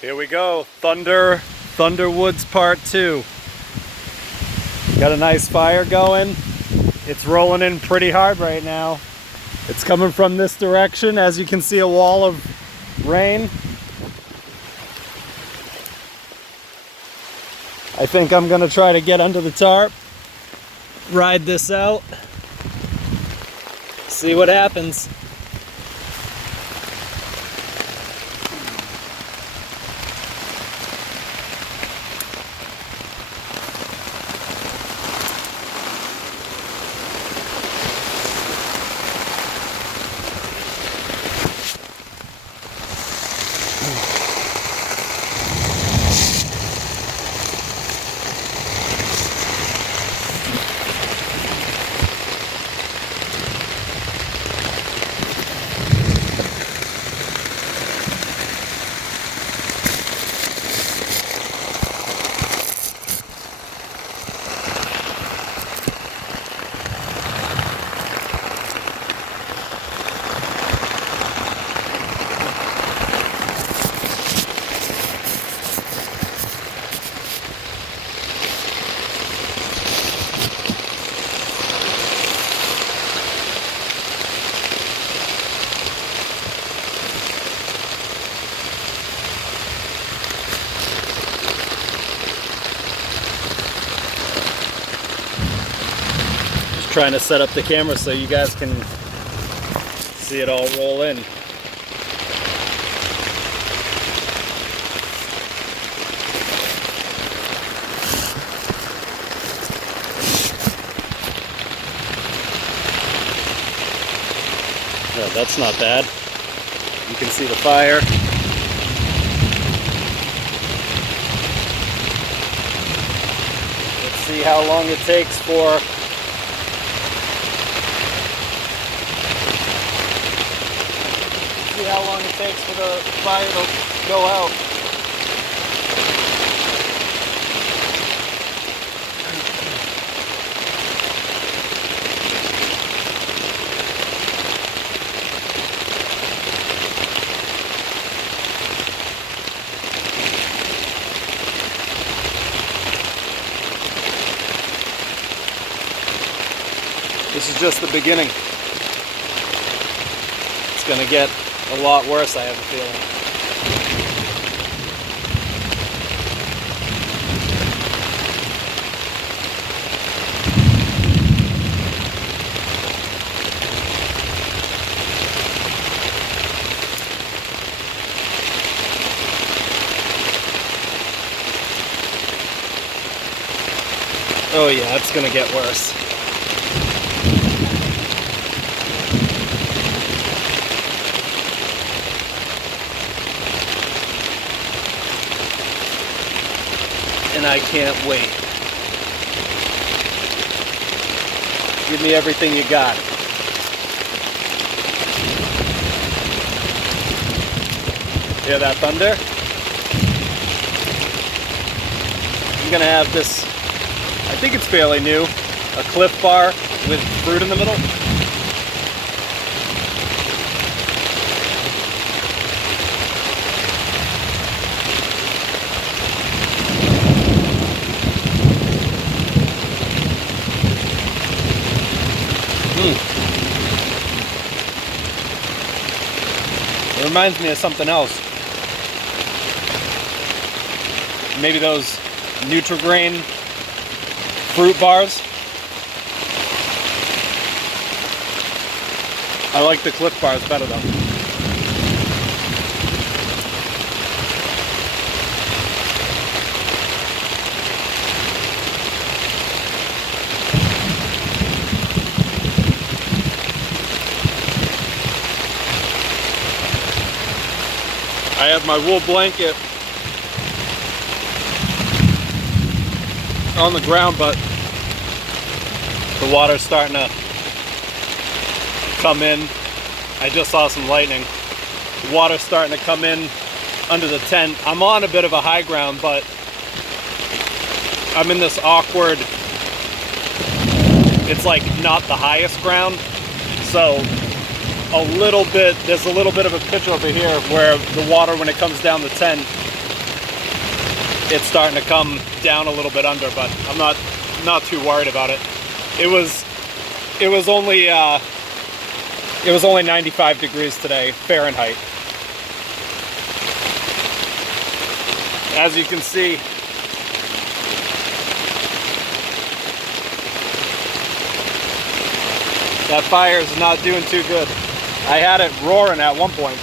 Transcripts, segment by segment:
Here we go, Thunder Woods Part 2. Got a nice fire going. It's rolling in pretty hard right now. It's coming from this direction. As you can see, a wall of rain. I think I'm gonna try to get under the tarp, ride this out, see what happens. Trying to set up the camera so you guys can see it all roll in. No, that's not bad. You can see the fire. Let's see how long it takes for how long it takes for the fire to go out. This is just the beginning. It's gonna get a lot worse, I have a feeling. Oh yeah, it's gonna get worse. And I can't wait. Give me everything you got. Hear that thunder? I'm gonna have this, I think it's fairly new, a Cliff Bar with fruit in the middle. It reminds me of something else. Maybe those Nutri-Grain fruit bars. I like the Cliff Bars better though. I have my wool blanket on the ground, but the water's starting to come in. I just saw some lightning. The water's starting to come in under the tent. I'm on a bit of a high ground, but I'm in this awkward, it's like not the highest ground, so there's a little bit of a pitch over here where the water, when it comes down the tent, it's starting to come down a little bit under, but I'm not too worried about it. It was only 95 degrees today, Fahrenheit. As you can see, that fire is not doing too good. I had it roaring at one point.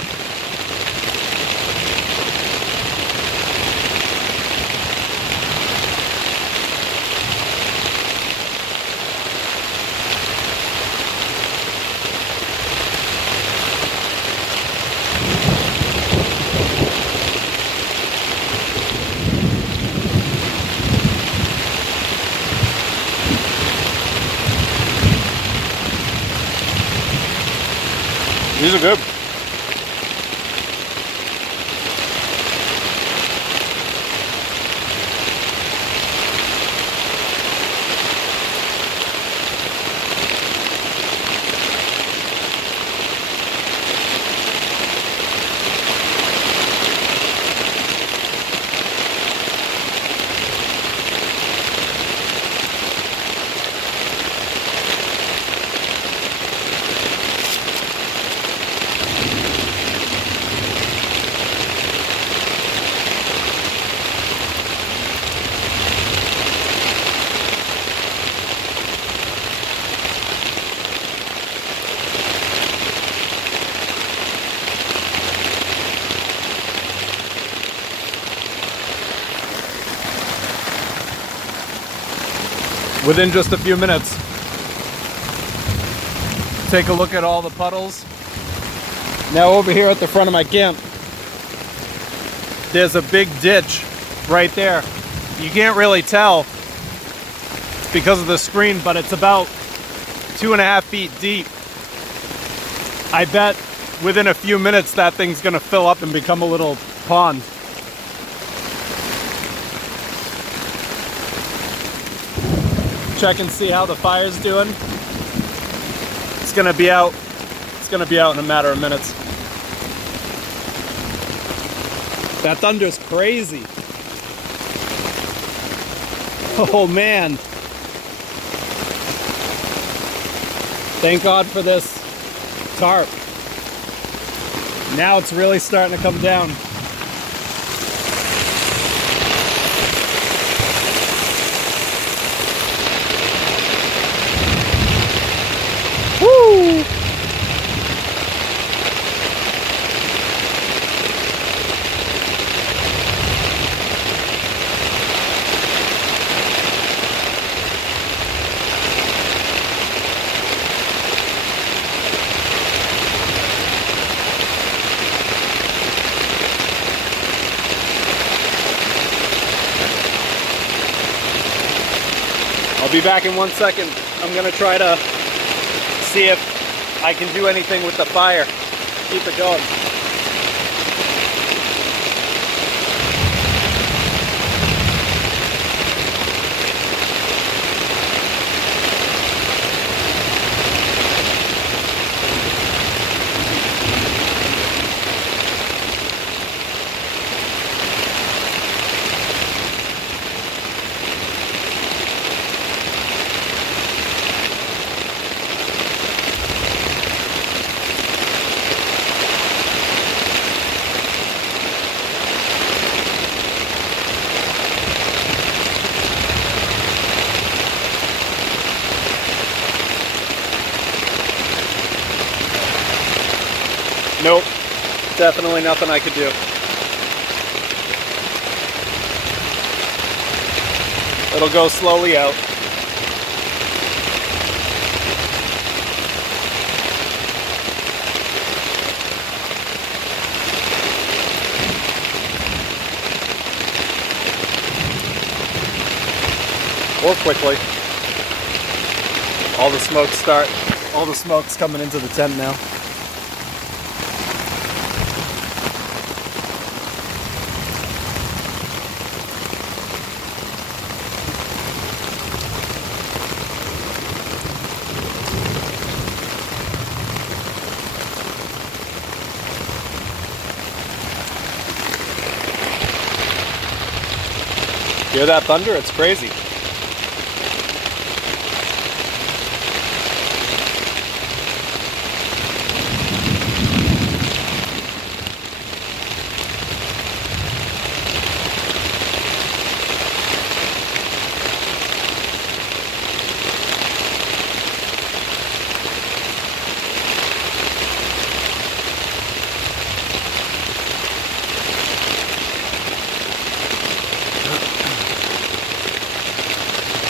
These are good. Within just a few minutes. Take a look at all the puddles. Now over here at the front of my camp, there's a big ditch right there. You can't really tell because of the screen, but it's about 2.5 feet deep. I bet within a few minutes that thing's gonna fill up and become a little pond. Check and see how the fire's doing. It's gonna be out. It's gonna be out in a matter of minutes. That thunder's crazy. Oh man. Thank God for this tarp. Now it's really starting to come down. Woo! I'll be back in 1 second. I'm gonna try to see if I can do anything with the fire. Keep it going. Nope, definitely nothing I could do. It'll go slowly out. Or quickly. All the smoke's coming into the tent now. Hear that thunder? It's crazy.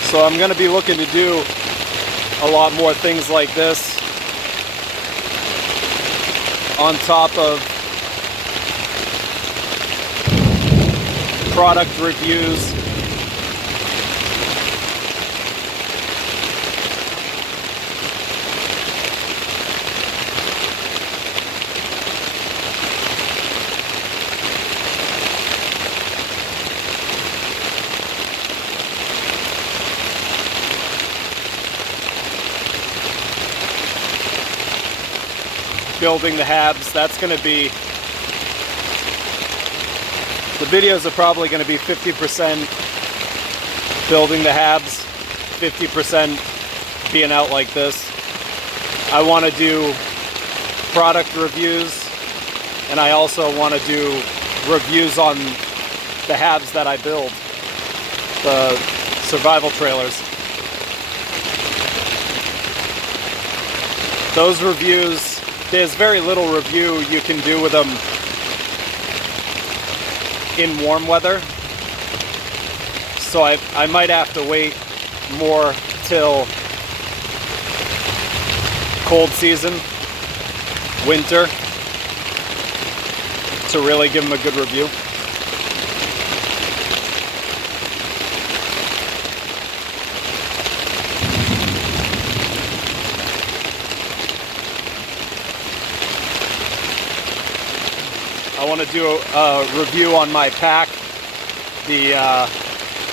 So I'm going to be looking to do a lot more things like this on top of product reviews. Building the Habs, that's going to be, the videos are probably going to be 50% building the Habs, 50% being out like this. I want to do product reviews, and I also want to do reviews on the Habs that I build, the survival trailers. Those reviews, there's very little review you can do with them in warm weather. So I might have to wait more till cold season, winter, to really give them a good review. I want to do a review on my pack, the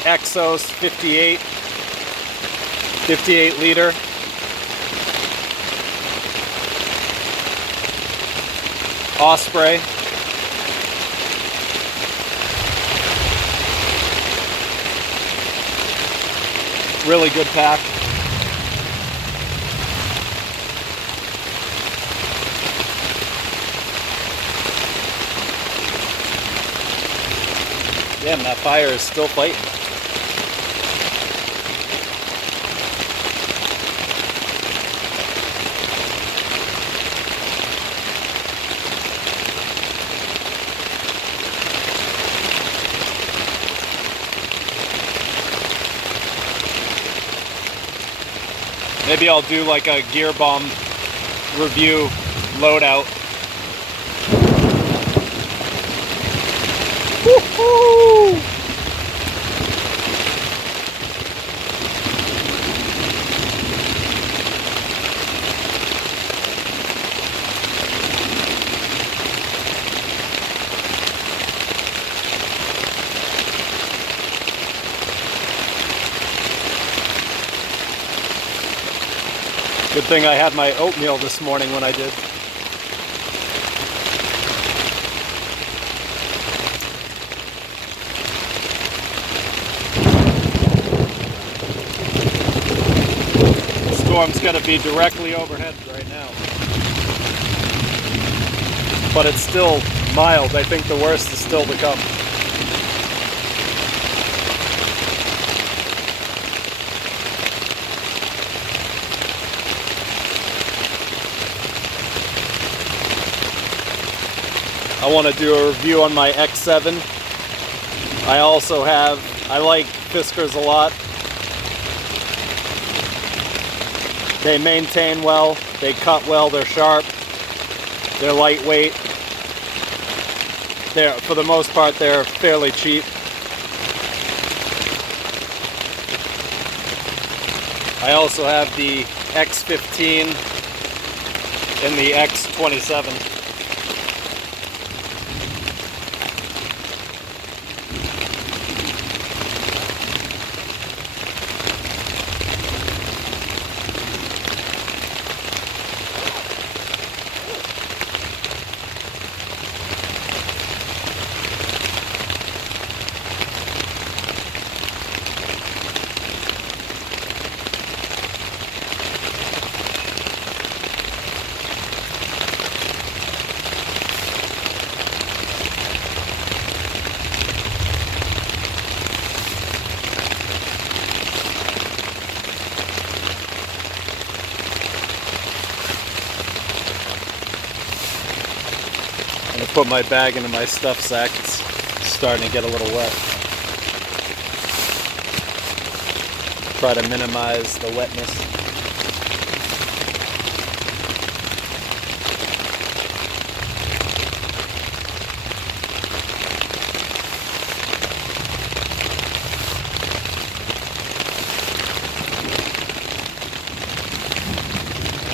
Exos 58 liter. Osprey. Really good pack. Damn, that fire is still fighting. Maybe I'll do like a Gear Bomb review loadout. Woohoo! Good thing I had my oatmeal this morning when I did. The storm's going to be directly overhead right now. But it's still mild. I think the worst is still to come. I want to do a review on my X7. I like Fiskars a lot. They maintain well, they cut well, they're sharp, they're lightweight. For the most part, they're fairly cheap. I also have the X15 and the X27. put my bag into my stuff sack. It's starting to get a little wet. Try to minimize the wetness.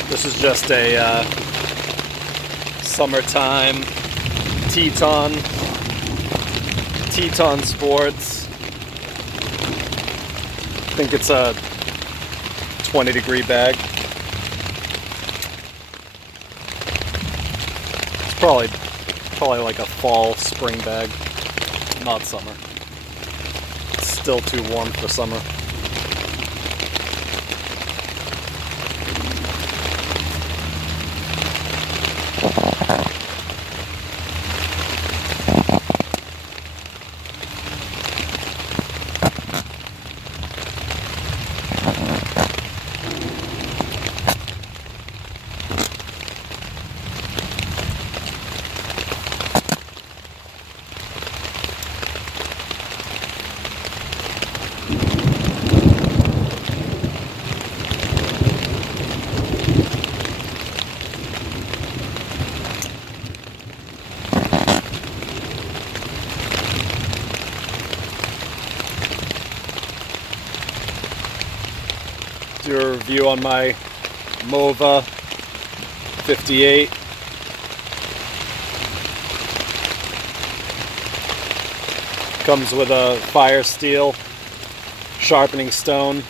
This is just a summertime Teton Sports. I think it's a 20-degree bag. It's probably like a fall, spring bag, not summer. It's still too warm for summer. Do a review on my Mova 58. Comes with a fire steel, sharpening stone,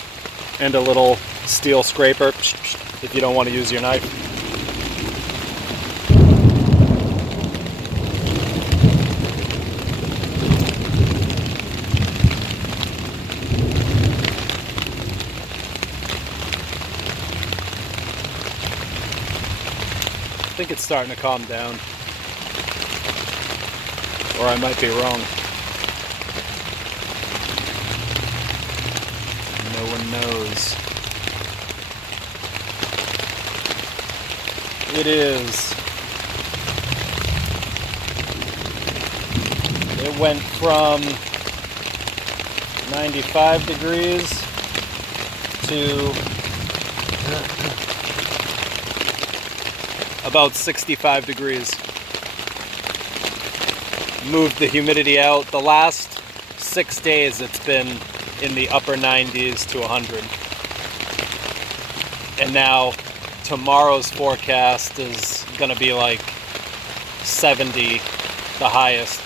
and a little steel scraper if you don't want to use your knife. I think it's starting to calm down, or I might be wrong. No one knows. It is. It went from 95 degrees to about 65 degrees. Moved the humidity out. The last 6 days it's been in the upper 90s to 100. And now tomorrow's forecast is gonna be like 70, the highest.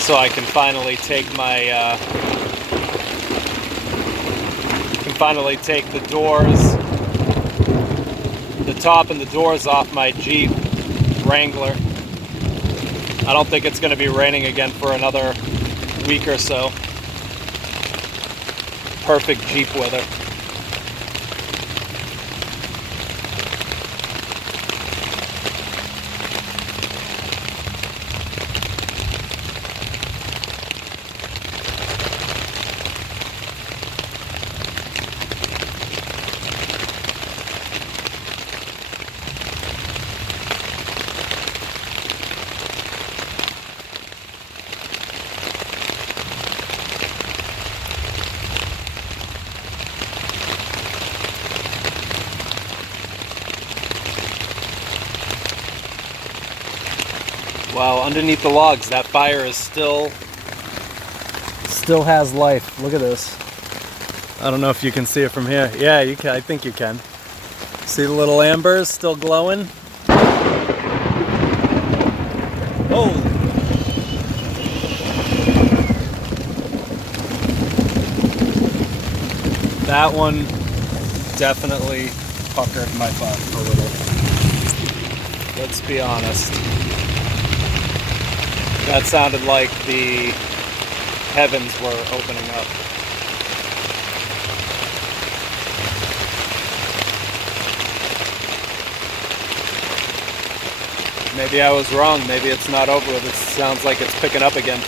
So I can finally take my the doors, the top and the doors off my Jeep Wrangler. I don't think it's going to be raining again for another week or so. Perfect Jeep weather. Wow, underneath the logs, that fire is still has life. Look at this. I don't know if you can see it from here. Yeah, you can. I think you can. See the little ambers still glowing? Oh! That one definitely puckered my butt a little. Let's be honest. That sounded like the heavens were opening up. Maybe I was wrong. Maybe it's not over with. It sounds like it's picking up again.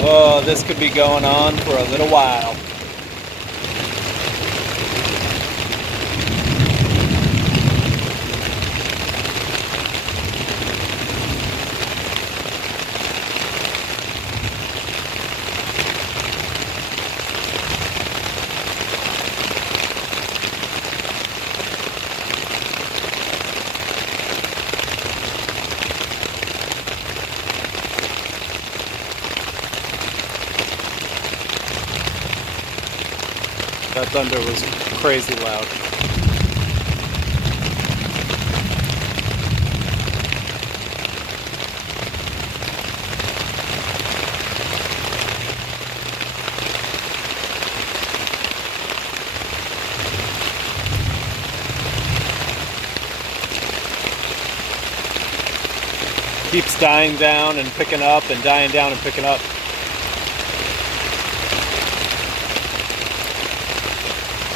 Oh, Oh, this could be going on for a little while. That thunder was crazy loud. Keeps dying down and picking up and dying down and picking up.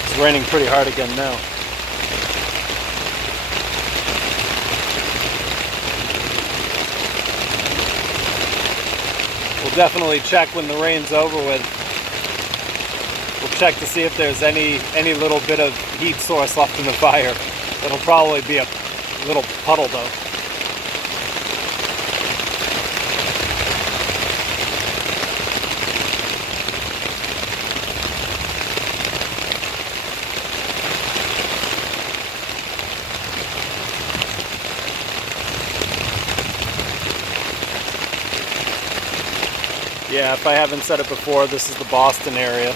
It's raining pretty hard again now. We'll definitely check when the rain's over with. We'll check to see if there's any little bit of heat source left in the fire. It'll probably be a little puddle though. Yeah, if I haven't said it before, this is the Boston area.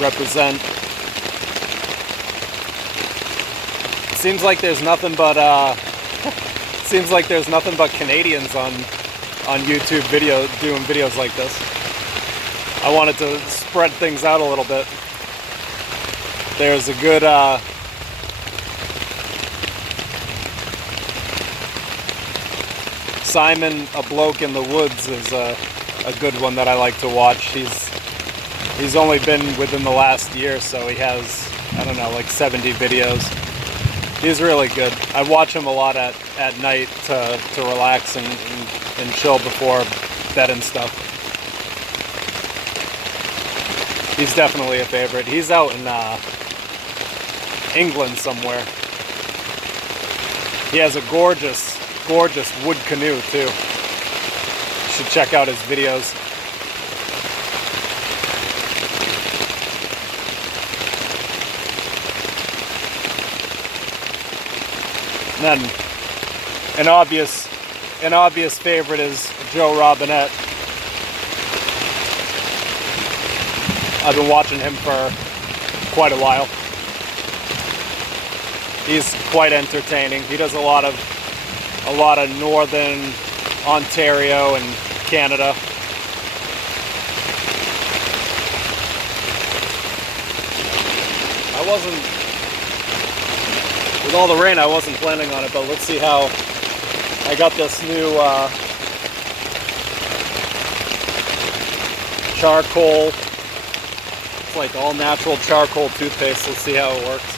Represent. Seems like there's nothing but Canadians on YouTube doing videos like this. I wanted to spread things out a little bit. There's a good Simon, A Bloke in the Woods is a good one that I like to watch. He's only been within the last year, so he has, I don't know, like 70 videos. He's really good. I watch him a lot at night to relax and chill before bed and stuff. He's definitely a favorite. He's out in England somewhere. He has a gorgeous wood canoe too. You should check out his videos. And then an obvious favorite is Joe Robinette. I've been watching him for quite a while. He's quite entertaining. He does a lot of northern Ontario and Canada. With all the rain, I wasn't planning on it, but let's see how. I got this new charcoal, it's like all natural charcoal toothpaste. Let's see how it works.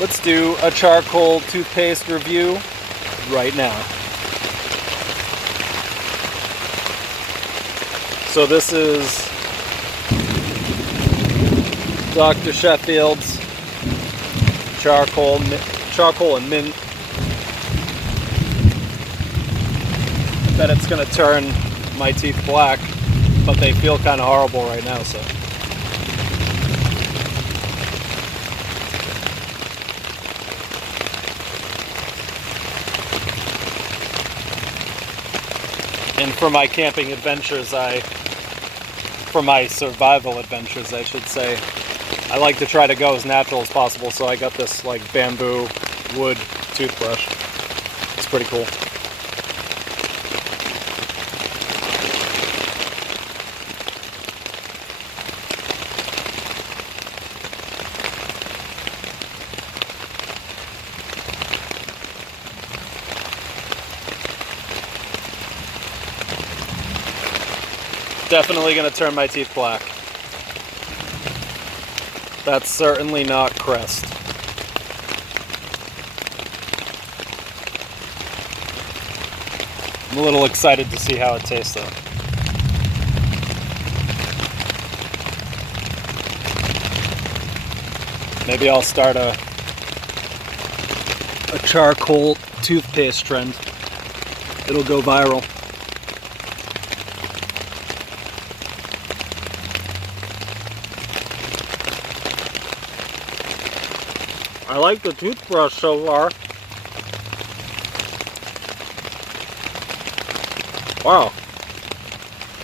Let's do a charcoal toothpaste review right now. So this is Dr. Sheffield's charcoal and mint. I bet it's gonna turn my teeth black, but they feel kind of horrible right now, so. And for my camping adventures, for my survival adventures, I should say, I like to try to go as natural as possible, so I got this like bamboo wood toothbrush. It's pretty cool. Definitely gonna turn my teeth black. That's certainly not Crest. I'm a little excited to see how it tastes though. Maybe I'll start a charcoal toothpaste trend. It'll go viral. I like the toothbrush so far. Wow.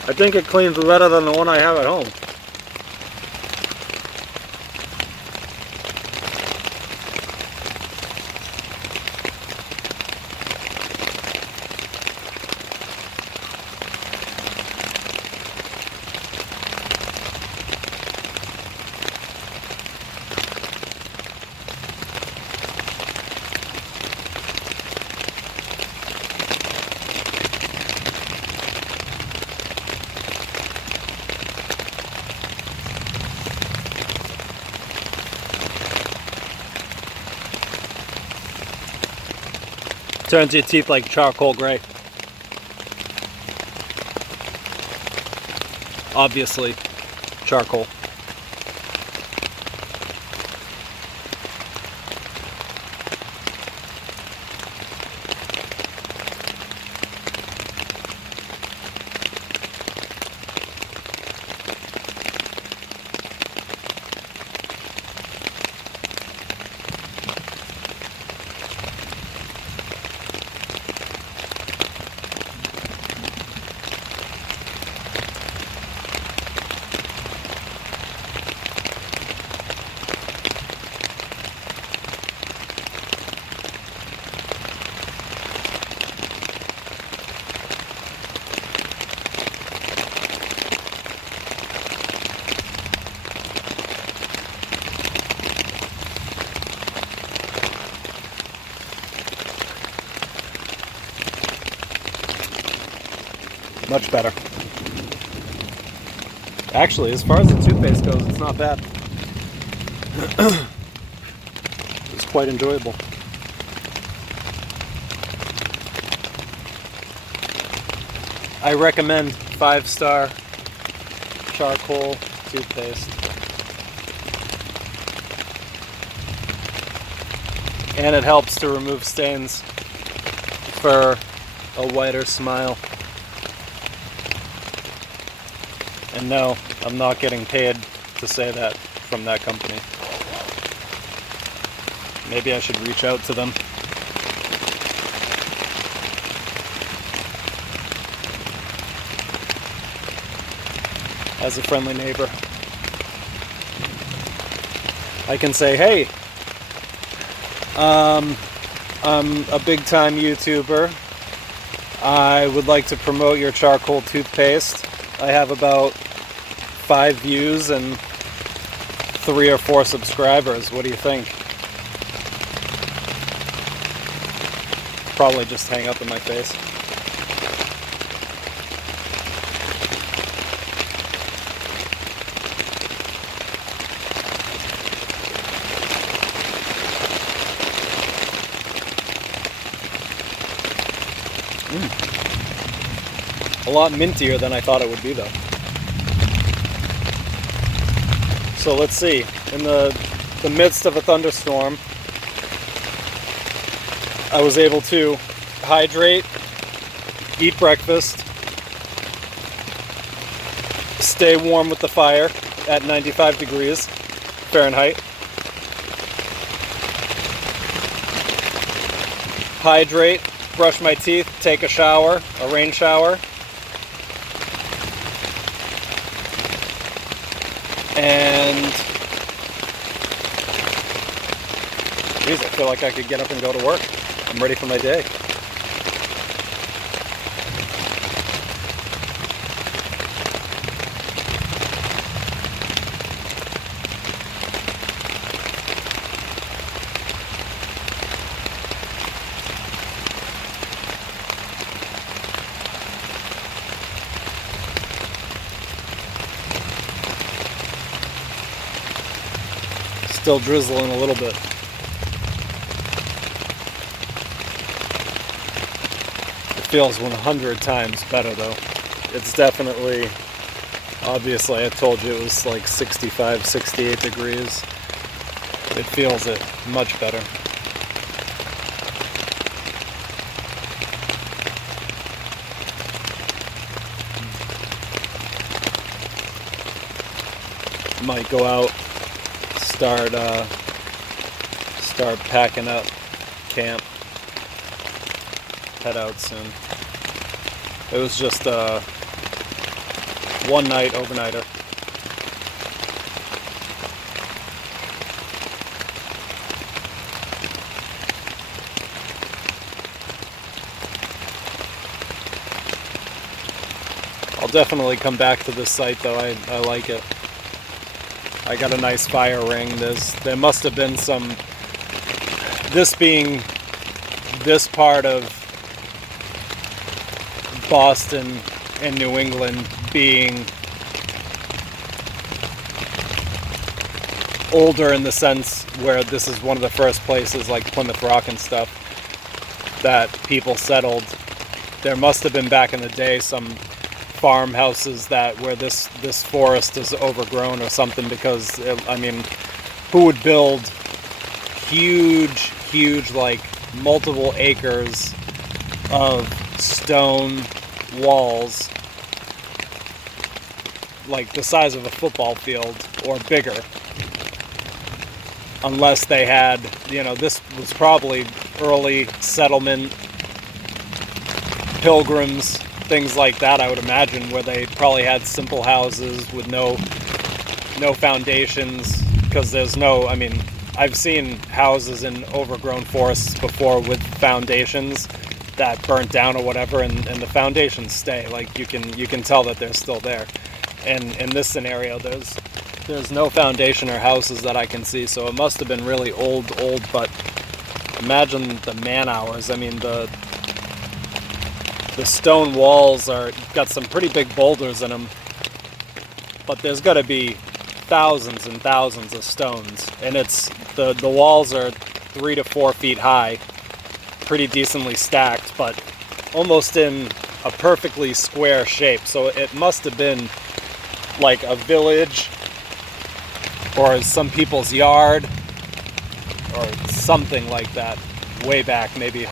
I think it cleans better than the one I have at home. Turns your teeth like charcoal gray. Obviously, charcoal. Much better. Actually, as far as the toothpaste goes, it's not bad. It's quite enjoyable. I recommend 5-star charcoal toothpaste. And it helps to remove stains for a whiter smile. And no, I'm not getting paid to say that from that company. Maybe I should reach out to them. As a friendly neighbor, I can say, hey, I'm a big time YouTuber. I would like to promote your charcoal toothpaste. I have about 5 views and 3 or 4 subscribers. What do you think? Probably just hang up in my face. A lot mintier than I thought it would be though. So let's see, in the midst of a thunderstorm, I was able to hydrate, eat breakfast, stay warm with the fire at 95 degrees Fahrenheit, hydrate, brush my teeth, take a shower, a rain shower, and geez, I feel like I could get up and go to work. I'm ready for my day. Still drizzling a little bit. feels 100 times better though. It's definitely, obviously I told you it was like 65, 68 degrees. It feels it much better. Might go out, start packing up camp, head out soon. It was just a one night overnighter. I'll definitely come back to this site though. I like it. I got a nice fire ring. There must have been some, this being this part of Boston and New England being older in the sense where this is one of the first places like Plymouth Rock and stuff that people settled. There must have been back in the day some farmhouses that where this forest is overgrown or something, because I mean, who would build huge like multiple acres of stone walls like the size of a football field or bigger, unless they had, you know, this was probably early settlement, pilgrims, things like that, I would imagine, where they probably had simple houses with no foundations, because there's no, I mean, I've seen houses in overgrown forests before with foundations that burnt down or whatever, and the foundations stay. Like you can tell that they're still there. And in this scenario, there's no foundation or houses that I can see, so it must have been really old, but imagine the man hours. I mean, the stone walls got some pretty big boulders in them, but there's got to be thousands and thousands of stones, and it's the walls are 3 to 4 feet high, pretty decently stacked, but almost in a perfectly square shape. So it must have been like a village or some people's yard or something like that way back, maybe